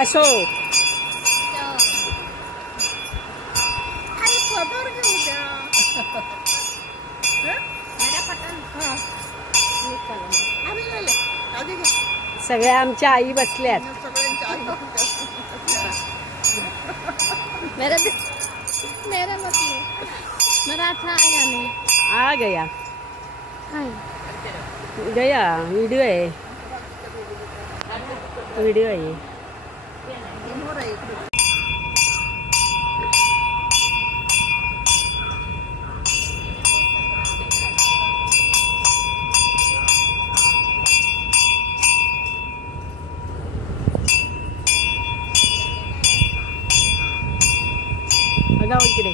असो सगळ्या आमच्या आई बसल्यात. आ गया गया वीडियो है वीडियो है. बघा इकडे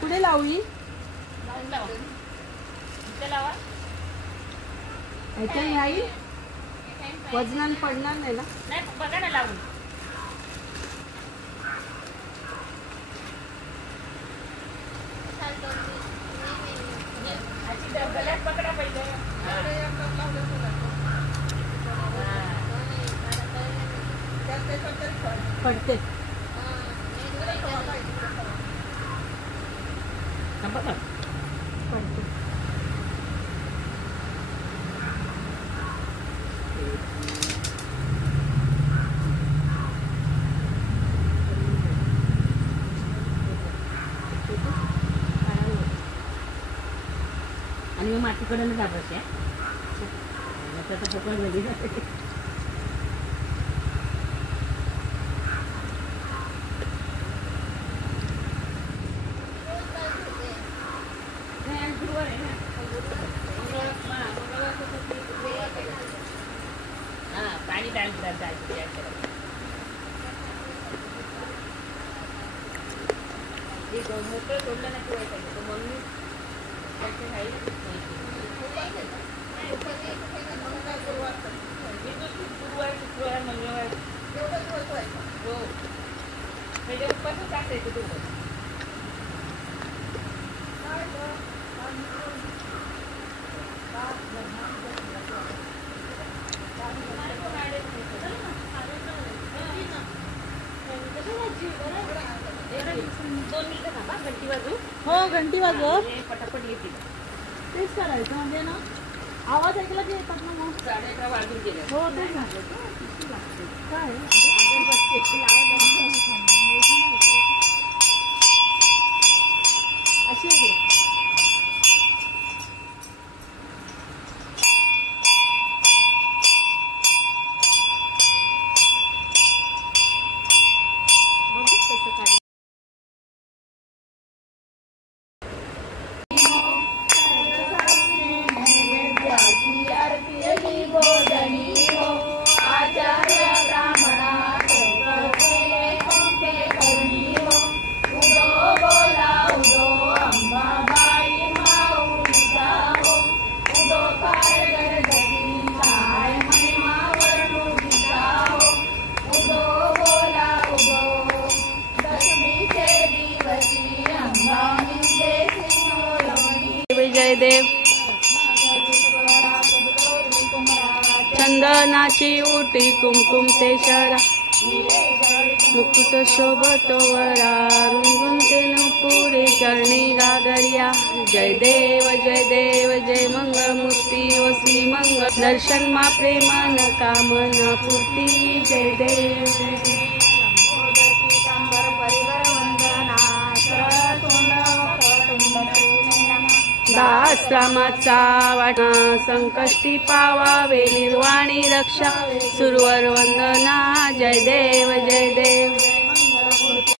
पुढे लावली नाही वजनान पडणार नाही ना. बघा ना लावून पकडा पहिले पडते. आणि मग मातीकडे दाबायचे त्याचा पकड लगेच पाणी मोकळं तोडलं नाही ठेवायचं मम्मी शुक्रवार मंगळवार हो त्याच्या उपासून टाकायचं तुम्ही. हो घंटी वाजव पटापट येतील तेच करायचं म्हणजे ना आवाज ऐकला की येतात ना. मग 11:30 वाजून गेले. हो तेच काय अशी आहे जयदेव चंदनाची उटी कुमकुम ते शरा मुकुट शोभतो वरा रुंगुंते नुपुरे चरणी गागरिया. जय देव जय मंगलमूर्ती ओसी मंगल दर्शन मा प्रेमान कामना पूर्ती. जय देव दाश्रमाचा वाटा संकष्टी पावावे निर्वाणी रक्षा सुरवर वंदना. जय देव